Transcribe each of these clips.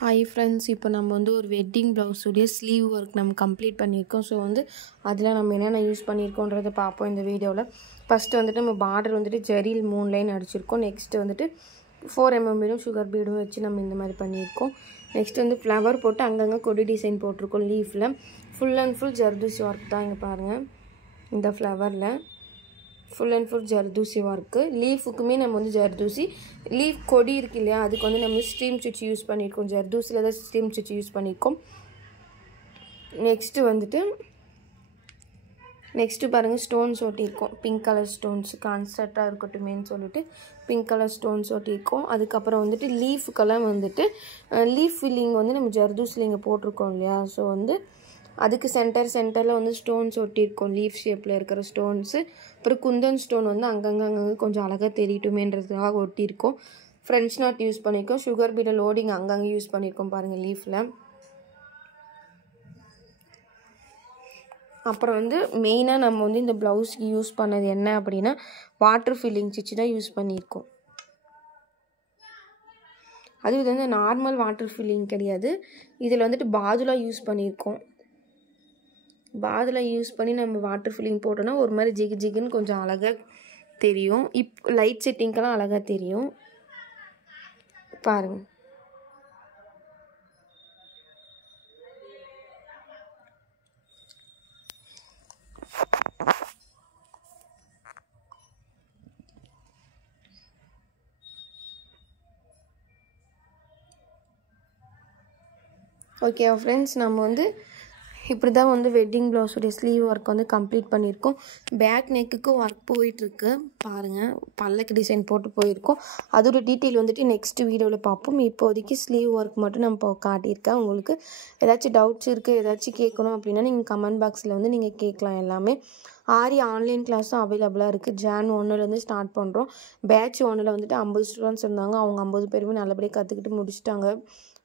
Hi friends, இப்போ நம்ம வந்து ஒரு வெட்டிங் ப்ளவுஸுடைய ஸ்லீவ் ஒர்க் நம்ம கம்ப்ளீட் பண்ணியிருக்கோம். ஸோ வந்து அதில் நம்ம என்னென்ன யூஸ் பண்ணியிருக்கோன்றதை பார்ப்போம் இந்த வீடியோவில். ஃபஸ்ட்டு வந்துட்டு நம்ம பார்டர் வந்துட்டு ஜெரில் 3 லைன் அடிச்சிருக்கோம். நெக்ஸ்ட்டு வந்துட்டு 4 mm பீடும் சுகர் பீடும் வச்சு நம்ம இந்த மாதிரி பண்ணியிருக்கோம். நெக்ஸ்ட் வந்து ஃப்ளவர் போட்டு அங்கங்கே கொடி டிசைன் போட்டிருக்கோம் லீஃபில். ஃபுல் அண்ட் ஃபுல் ஜர்தூசி ஒர்க் தான். இங்கே பாருங்கள், இந்த ஃப்ளவரில் ஃபுல் அண்ட் ஃபுல் ஜர்தூசி ஒர்க்கு. லீஃபுக்குமே நம்ம வந்து ஜர்தூசி லீஃப் கொடி இருக்கு இல்லையா, அதுக்கு வந்து நம்ம ஸ்ட்ரீம் ஸ்டிச் யூஸ் பண்ணியிருக்கோம். ஜர்தூசியில் தான் ஸ்ட்ரீம் ஸ்டிச் யூஸ் பண்ணியிருக்கோம். நெக்ஸ்ட்டு பாருங்கள், ஸ்டோன்ஸ் ஒட்டியிருக்கோம். பிங்க் கலர் ஸ்டோன்ஸ் கான்ஸ்டண்ட்டாக இருக்கட்டுமேன்னு சொல்லிட்டு பிங்க் கலர் ஸ்டோன்ஸ் ஒட்டியிருக்கோம். அதுக்கப்புறம் வந்துட்டு லீஃபுக்கெல்லாம் வந்துட்டு லீஃப் ஃபில்லிங் வந்து நம்ம ஜர்தூசில் இங்கே போட்டிருக்கோம் இல்லையா. ஸோ வந்து அதுக்கு சென்டரில் வந்து ஸ்டோன்ஸ் ஒட்டியிருக்கோம், லீஃப் ஷேப்பில் இருக்கிற ஸ்டோன்ஸு. அப்புறம் குந்தன் ஸ்டோன் வந்து அங்கங்கே கொஞ்சம் அழகாக தெரியட்டுமேன்றதுக்காக ஒட்டியிருக்கோம். ஃப்ரெஞ்ச் நாட் யூஸ் பண்ணியிருக்கோம். சுகர் பீடை லோடிங் அங்கங்கே யூஸ் பண்ணியிருக்கோம் பாருங்கள் லீஃபில். அப்புறம் வந்து மெயினாக நம்ம வந்து இந்த ப்ளவுஸ்க்கு யூஸ் பண்ணது என்ன அப்படின்னா வாட்டர் ஃபில்லிங் ஸ்டிச் தான் யூஸ் பண்ணியிருக்கோம். அது வந்து நார்மல் வாட்டர் ஃபில்லிங் கிடையாது, இதில் வந்துட்டு பாதுலா யூஸ் பண்ணியிருக்கோம். பாதுலா யூஸ் பண்ணி நம்ம வாட்டர் ஃபில்லிங் போட்டோன்னா ஒரு மாதிரி ஜிகு ஜிகுன்னு கொஞ்சம் அழகாக தெரியும். லைட் செட்டிங்கெல்லாம் அழகாக தெரியும் பாருங்கள். ஓகே ஃப்ரெண்ட்ஸ், நம்ம வந்து இப்படி தான் வந்து வெட்டிங் ப்ளவுஸுடைய ஸ்லீவ் ஒர்க் வந்து கம்ப்ளீட் பண்ணியிருக்கோம். பேக் நெக்குக்கு ஒர்க் போயிட்டுருக்கு பாருங்கள், பல்லக்கு டிசைன் போட்டு போயிருக்கோம். அதோட டீட்டெயில் வந்துட்டு நெக்ஸ்ட் வீடியோவில் பார்ப்போம். இப்போதைக்கு ஸ்லீவ் ஒர்க் மட்டும் நம்ம காட்டியிருக்கேன். உங்களுக்கு ஏதாச்சும் டவுட்ஸ் இருக்குது, ஏதாச்சும் கேட்கணும் அப்படின்னா நீங்கள் கமெண்ட் பாக்ஸில் வந்து நீங்கள் கேட்கலாம். எல்லாமே ஆரி ஆன்லைன் கிளாஸும் அவைலபிளாக இருக்குது. Jan 1 ஸ்டார்ட் பண்ணுறோம். பேட்ச் 1 வந்துட்டு 50 ஸ்டூடெண்ட்ஸ் இருந்தாங்க. அவங்க 50 பேருமே நல்லபடியாக கற்றுக்கிட்டு முடிச்சிட்டாங்க.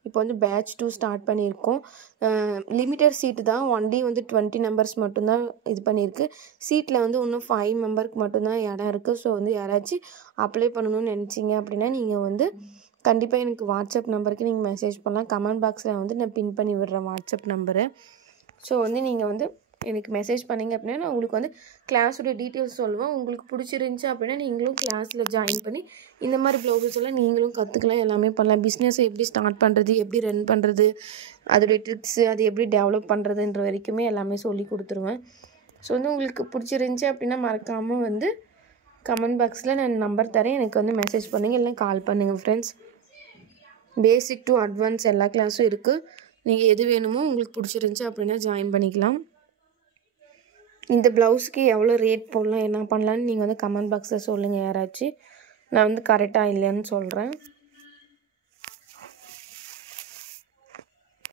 இப்போ வந்து பேட்ச் 2 ஸ்டார்ட் பண்ணியிருக்கோம். லிமிட்டட் சீட்டு தான். ஒன்லி வந்து 20 நம்பர்ஸ் மட்டும்தான் இது பண்ணியிருக்கு. சீட்டில் வந்து இன்னும் 5 மெம்பருக்கு மட்டும்தான் இடம் இருக்குது. ஸோ வந்து யாராச்சும் அப்ளை பண்ணணும்னு நினச்சிங்க அப்படின்னா நீங்கள் வந்து கண்டிப்பாக எனக்கு வாட்ஸ்அப் நம்பருக்கு நீங்கள் மெசேஜ் பண்ணலாம். கமெண்ட் பாக்ஸில் வந்து நான் பின் பண்ணி விடுறேன் வாட்ஸ்அப் நம்பரு. ஸோ வந்து நீங்கள் வந்து எனக்கு மெசேஜ் பண்ணிங்க அப்படின்னா நான் உங்களுக்கு வந்து கிளாஸோடைய டீட்டெயில்ஸ் சொல்லுவேன். உங்களுக்கு பிடிச்சிருந்துச்சி அப்படின்னா நீங்களும் கிளாஸில் ஜாயின் பண்ணி இந்த மாதிரி ப்ளவுஸஸ் எல்லாம் நீங்களும் கற்றுக்கலாம், எல்லாமே பண்ணலாம். பிஸ்னஸை எப்படி ஸ்டார்ட் பண்ணுறது, எப்படி ரன் பண்ணுறது, அதோடைய ட்ரிக்ஸு, அது எப்படி டெவலப் பண்ணுறதுன்ற வரைக்குமே எல்லாமே சொல்லி கொடுத்துருவேன். ஸோ வந்து உங்களுக்கு பிடிச்சிருந்துச்சி அப்படின்னா மறக்காமல் வந்து கமெண்ட் பாக்ஸில் நான் நம்பர் தரேன், எனக்கு வந்து மெசேஜ் பண்ணுங்கள், இல்லை கால் பண்ணுங்கள் ஃப்ரெண்ட்ஸ். பேசிக் டு அட்வான்ஸ் எல்லா கிளாஸும் இருக்குது. நீங்கள் எது வேணுமோ உங்களுக்கு பிடிச்சிருந்துச்சி அப்படின்னா ஜாயின் பண்ணிக்கலாம். இந்த ப்ளவுஸுக்கு எவ்வளோ ரேட் போடலாம், என்ன பண்ணலான்னு நீங்கள் வந்து கமெண்ட் பாக்ஸில் சொல்லுங்கள் யாராச்சும். நான் வந்து கரெக்டாக இல்லைன்னு சொல்கிறேன்.